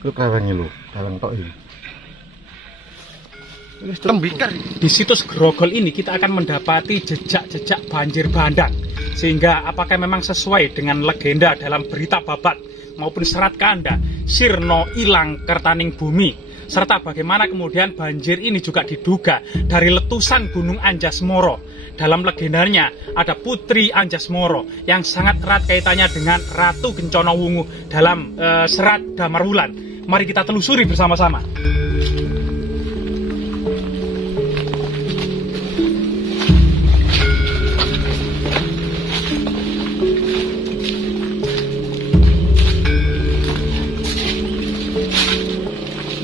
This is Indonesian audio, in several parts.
Lu karangnya lu, karang tok ini. Tembikar. Di situs Grogol ini kita akan mendapati jejak-jejak banjir bandang. Sehingga apakah memang sesuai dengan legenda dalam berita babat maupun serat kanda sirno ilang kertaning bumi, serta bagaimana kemudian banjir ini juga diduga dari letusan Gunung Anjasmara. Dalam legendanya ada Putri Anjasmara yang sangat erat kaitannya dengan Ratu Kencana Wungu dalam serat Damarwulan. Mari kita telusuri bersama-sama.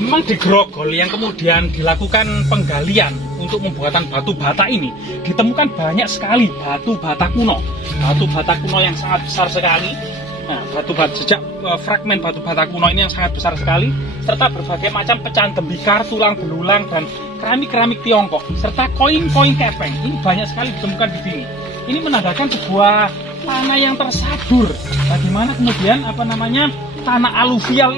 Memang di Grogol yang kemudian dilakukan penggalian untuk pembuatan batu bata ini ditemukan banyak sekali batu bata kuno. Batu bata kuno yang sangat besar sekali. Nah, sejak fragmen batu bata kuno ini yang sangat besar sekali, serta berbagai macam pecahan tembikar, tulang belulang, dan keramik-keramik Tiongkok, serta koin-koin kepeng. Ini banyak sekali ditemukan di sini. Ini menandakan sebuah tanah yang tersadur. Bagaimana kemudian tanah aluvial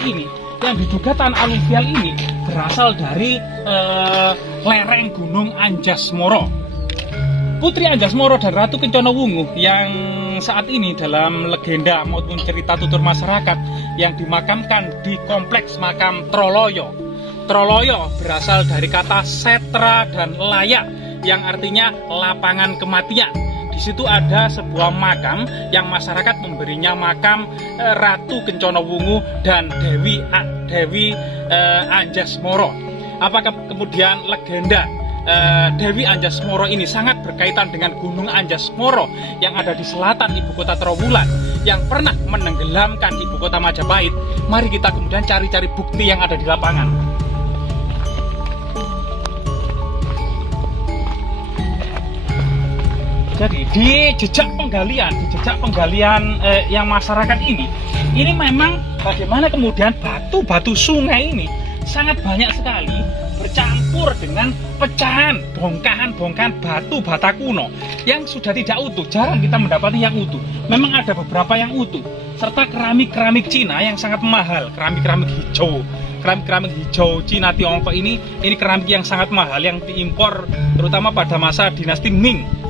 ini yang diduga tanah aluvial ini berasal dari lereng Gunung Anjasmara. Putri Anjasmara dan Ratu Kencana Wungu yang saat ini dalam legenda maupun cerita tutur masyarakat yang dimakamkan di kompleks makam Troloyo. Troloyo berasal dari kata setra dan layak yang artinya lapangan kematian. Di situ ada sebuah makam yang masyarakat memberinya makam Ratu Kencana Wungu dan Dewi Anjasmara. Apakah kemudian legenda Dewi Anjasmara ini sangat berkaitan dengan Gunung Anjasmara yang ada di selatan ibu kota Trowulan yang pernah menenggelamkan ibu kota Majapahit? Mari kita kemudian cari-cari bukti yang ada di lapangan. Jadi di jejak penggalian yang masyarakat ini memang bagaimana kemudian batu-batu sungai ini sangat banyak sekali bercampur dengan pecahan bongkahan batu bata kuno yang sudah tidak utuh. Jarang kita mendapati yang utuh. Memang ada beberapa yang utuh, serta keramik Cina yang sangat mahal, keramik hijau Cina Tiongkok ini keramik yang sangat mahal yang diimpor terutama pada masa dinasti Ming.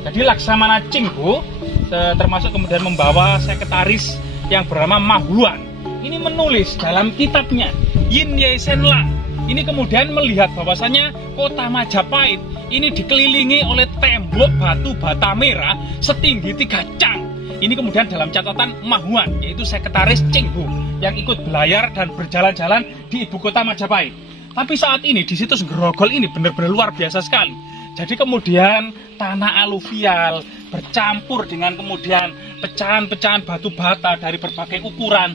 Jadi Laksamana Chinghu termasuk kemudian membawa sekretaris yang bernama Ma Huan. Ini menulis dalam kitabnya Yin Ye Sen Lang. Ini kemudian melihat bahwasanya kota Majapahit ini dikelilingi oleh tembok batu bata merah setinggi 3 cang. Ini kemudian dalam catatan Ma Huan, yaitu sekretaris Chinghu yang ikut belayar dan berjalan-jalan di ibu kota Majapahit. Tapi saat ini di situs Grogol ini benar-benar luar biasa sekali. Jadi kemudian tanah aluvial bercampur dengan kemudian pecahan-pecahan batu bata dari berbagai ukuran,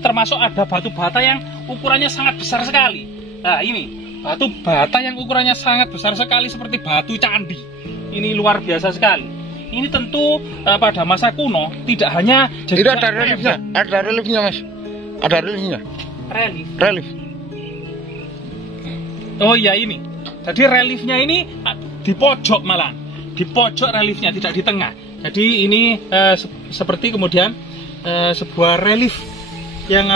termasuk ada batu bata yang ukurannya sangat besar sekali. Nah, ini batu bata yang ukurannya sangat besar sekali seperti batu candi. Ini luar biasa sekali. Ini tentu pada masa kuno tidak hanya jadi ada reliefnya, Mas. Ada reliefnya. Relief. Oh iya, ini. Jadi reliefnya ini di pojok malah, di pojok reliefnya, tidak di tengah. Jadi ini seperti kemudian sebuah relief yang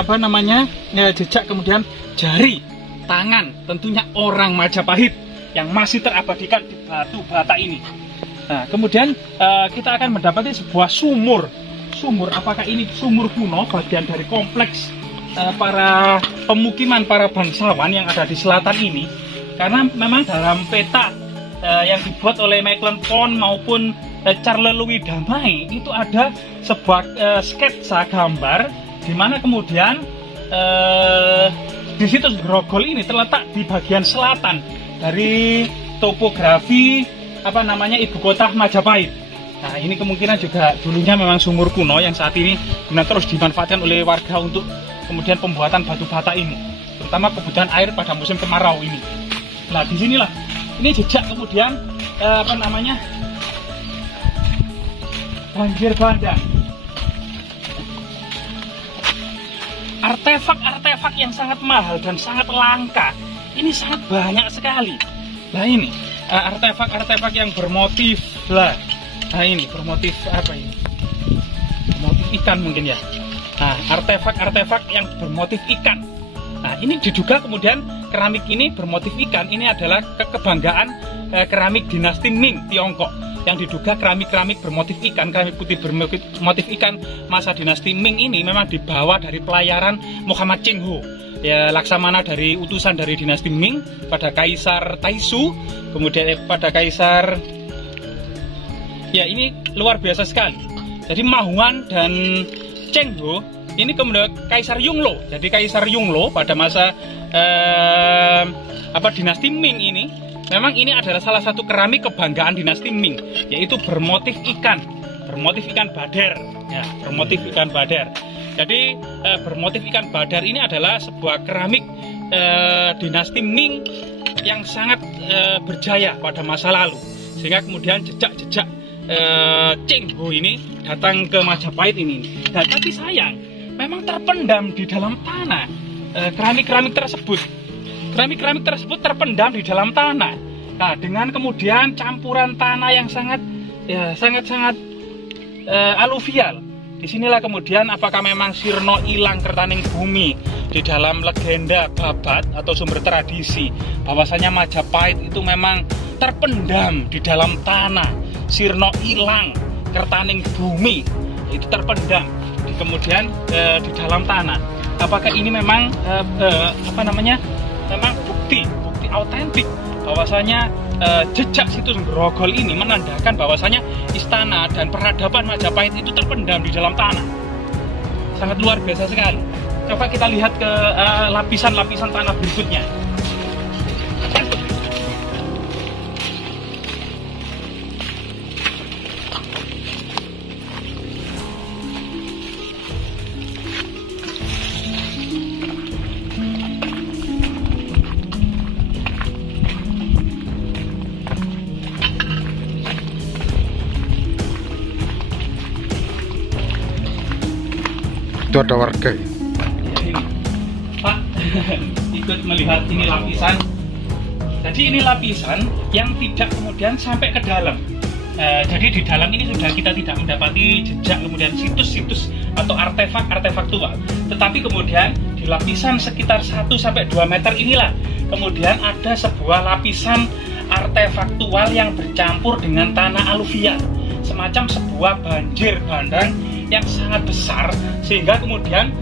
jejak kemudian jari tangan tentunya orang Majapahit yang masih terabadikan di batu bata ini. Nah, kemudian kita akan mendapati sebuah sumur. Apakah ini sumur kuno bagian dari kompleks para pemukiman para bangsawan yang ada di selatan ini? Karena memang dalam peta yang dibuat oleh Michael Pond maupun Charles Louis Damai itu ada sebuah sketsa gambar di mana kemudian di situs Grogol ini terletak di bagian selatan dari topografi ibu kota Majapahit. Nah, ini kemungkinan juga dulunya memang sumur kuno yang saat ini terus dimanfaatkan oleh warga untuk kemudian pembuatan batu bata ini, terutama kebutuhan air pada musim kemarau ini. Nah, di sinilah ini jejak kemudian banjir bandang. Artefak yang sangat mahal dan sangat langka ini sangat banyak sekali. Nah, ini artefak yang bermotif Nah, ini bermotif apa ini? Bermotif ikan mungkin ya. Nah, artefak-artefak yang bermotif ikan. Nah, ini diduga kemudian keramik ini bermotif ikan. Ini adalah kebanggaan keramik dinasti Ming Tiongkok, yang diduga keramik-keramik bermotif ikan, keramik putih bermotif ikan masa dinasti Ming ini memang dibawa dari pelayaran Muhammad Cheng Ho, ya, laksamana dari utusan dari dinasti Ming pada Kaisar Taizong, kemudian pada Kaisar, ya, ini luar biasa sekali. Jadi Mahuan dan Cheng Ho ini kemudian Kaisar Yongle. Jadi Kaisar Yongle pada masa dinasti Ming ini memang ini adalah salah satu keramik kebanggaan dinasti Ming, yaitu bermotif ikan badar, ya, bermotif ikan badar. Jadi bermotif ikan badar ini adalah sebuah keramik dinasti Ming yang sangat berjaya pada masa lalu, sehingga kemudian jejak-jejak Cheng Ho ini datang ke Majapahit ini. Dan tapi sayang, memang terpendam di dalam tanah. Keramik-keramik tersebut terpendam di dalam tanah. Nah, dengan kemudian campuran tanah yang sangat aluvial. Disinilah kemudian apakah memang sirna ilang kertaning bumi di dalam legenda babat atau sumber tradisi bahwasanya Majapahit itu memang terpendam di dalam tanah. Sirna ilang kertaning bumi itu terpendam kemudian di dalam tanah. Apakah ini memang memang bukti autentik bahwasanya jejak situs Grogol ini menandakan bahwasanya istana dan peradaban Majapahit itu terpendam di dalam tanah. Sangat luar biasa sekali. Coba kita lihat ke lapisan-lapisan tanah berikutnya. Itu ada warga ya? Ini, Pak, ikut melihat ini lapisan. Jadi ini lapisan yang tidak kemudian sampai ke dalam. Jadi di dalam ini sudah kita tidak mendapati jejak kemudian situs-situs atau artefak tua. Tetapi kemudian di lapisan sekitar 1-2 meter inilah kemudian ada sebuah lapisan artefaktual yang bercampur dengan tanah aluvial, semacam sebuah banjir bandang yang sangat besar, sehingga kemudian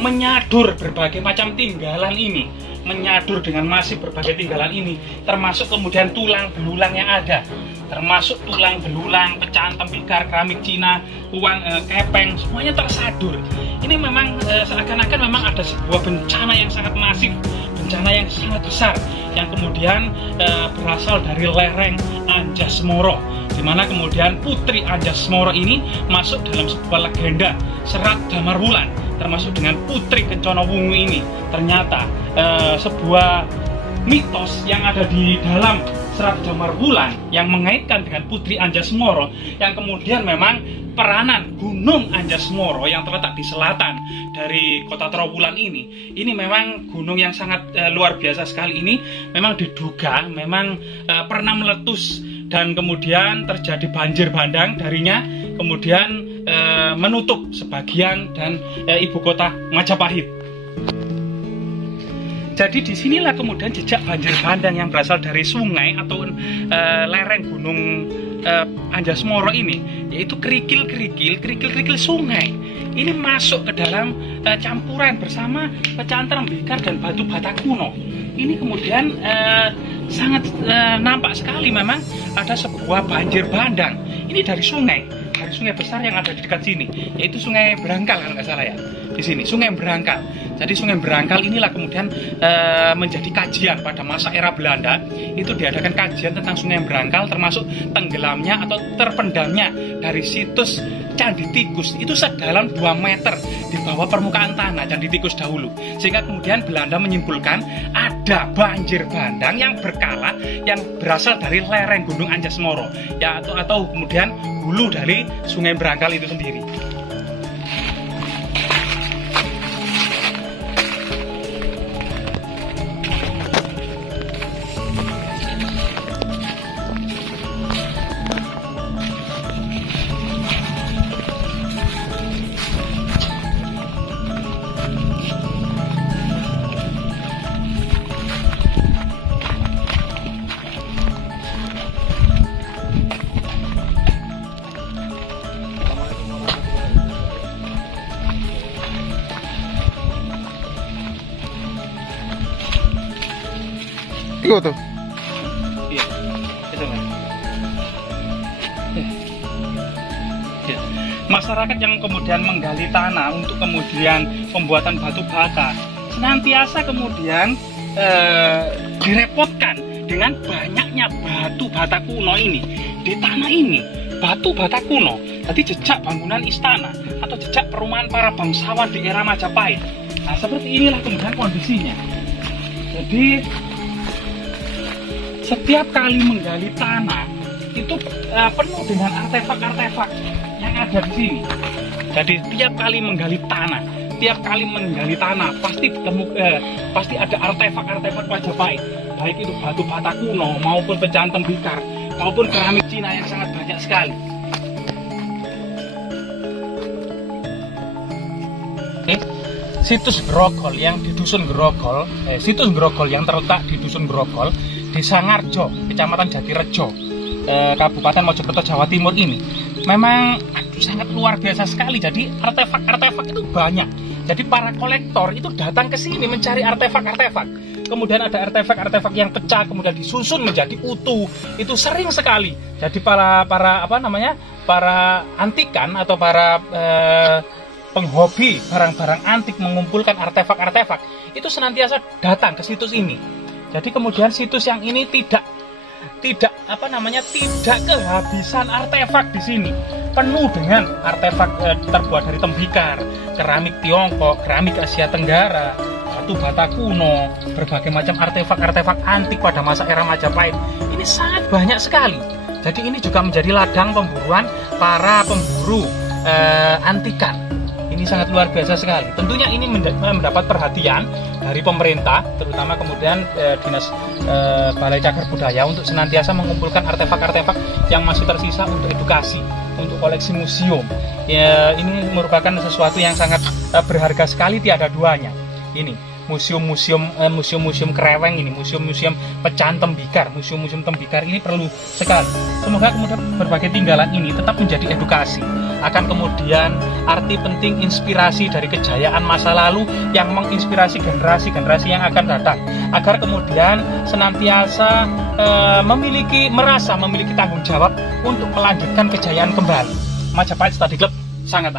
menyadur berbagai macam tinggalan ini, menyadur dengan masif berbagai tinggalan ini, termasuk kemudian tulang belulang yang ada, termasuk tulang belulang, pecahan tembikar, keramik Cina, uang kepeng, semuanya tersadur. Ini memang seakan-akan memang ada sebuah bencana yang sangat masif, bencana yang sangat besar, yang kemudian berasal dari lereng Anjasmara, di mana kemudian Putri Anjasmara ini masuk dalam sebuah legenda Serat Damar Wulan, termasuk dengan Putri Kencana Wungu ini ternyata sebuah mitos yang ada di dalam Serat Damar Wulan yang mengaitkan dengan Putri Anjasmara, yang kemudian memang peranan Gunung Anjasmara yang terletak di selatan dari kota Trowulan ini memang gunung yang sangat luar biasa sekali. Ini memang diduga memang pernah meletus dan kemudian terjadi banjir bandang darinya, kemudian menutup sebagian dan ibu kota Majapahit. Jadi disinilah kemudian jejak banjir bandang yang berasal dari sungai atau lereng gunung Anjasmara ini, yaitu kerikil sungai. Ini masuk ke dalam campuran bersama pecahan tembikar dan batu bata kuno. Ini kemudian sangat nampak sekali memang ada sebuah banjir bandang. Ini dari sungai besar yang ada di dekat sini, yaitu Sungai Berangkal kalau nggak salah ya. Di sini Sungai Berangkal. Jadi Sungai Berangkal inilah kemudian menjadi kajian pada masa era Belanda. Itu diadakan kajian tentang Sungai Berangkal, termasuk tenggelamnya atau terpendamnya dari situs Candi Tikus itu sedalam 2 meter di bawah permukaan tanah Candi Tikus dahulu. Sehingga kemudian Belanda menyimpulkan ada banjir bandang yang berkala yang berasal dari lereng Gunung Anjasmara, ya, atau kemudian hulu dari Sungai Berangkal itu sendiri. Itu tuh. Iya, itu Mas. Ya. Masyarakat yang kemudian menggali tanah untuk kemudian pembuatan batu bata senantiasa kemudian direpotkan dengan banyaknya batu bata kuno ini di tanah ini. Batu bata kuno, jadi jejak bangunan istana atau jejak perumahan para bangsawan di era Majapahit. Nah, seperti inilah kemudian kondisinya. Jadi setiap kali menggali tanah itu penuh dengan artefak-artefak yang ada di sini. Jadi tiap kali menggali tanah, pasti ada artefak-artefak Majapahit, baik itu batu bata kuno maupun pecahan tembikar maupun keramik Cina yang sangat banyak sekali. Situs Grogol yang di Dusun Grogol, situs Grogol yang terletak di Dusun Grogol, Desa Ngarjo, Kecamatan Jatirejo, Kabupaten Mojokerto, Jawa Timur ini memang sangat luar biasa sekali. Jadi artefak-artefak itu banyak. Jadi para kolektor itu datang ke sini mencari artefak-artefak. Kemudian ada artefak-artefak yang pecah kemudian disusun menjadi utuh. Itu sering sekali. Jadi para antikan atau para penghobi barang-barang antik mengumpulkan artefak-artefak itu senantiasa datang ke situs ini. Jadi kemudian situs yang ini tidak kehabisan artefak di sini. Penuh dengan artefak terbuat dari tembikar, keramik Tiongkok, keramik Asia Tenggara, batu bata kuno, berbagai macam artefak-artefak antik pada masa era Majapahit. Ini sangat banyak sekali. Jadi ini juga menjadi ladang pemburuan para pemburu antikan. Ini sangat luar biasa sekali. Tentunya ini mendapat perhatian dari pemerintah, terutama kemudian Dinas Balai Cagar Budaya untuk senantiasa mengumpulkan artefak-artefak yang masih tersisa untuk edukasi, untuk koleksi museum. Ya, ini merupakan sesuatu yang sangat berharga sekali, tiada duanya. Ini museum-museum kereweng ini, museum-museum pecahan tembikar, museum-museum tembikar ini perlu sekali. Semoga kemudian berbagai tinggalan ini tetap menjadi edukasi, akan kemudian arti penting inspirasi dari kejayaan masa lalu yang menginspirasi generasi-generasi yang akan datang, agar kemudian senantiasa merasa memiliki tanggung jawab untuk melanjutkan kejayaan kembali. Majapahit Study Club sangat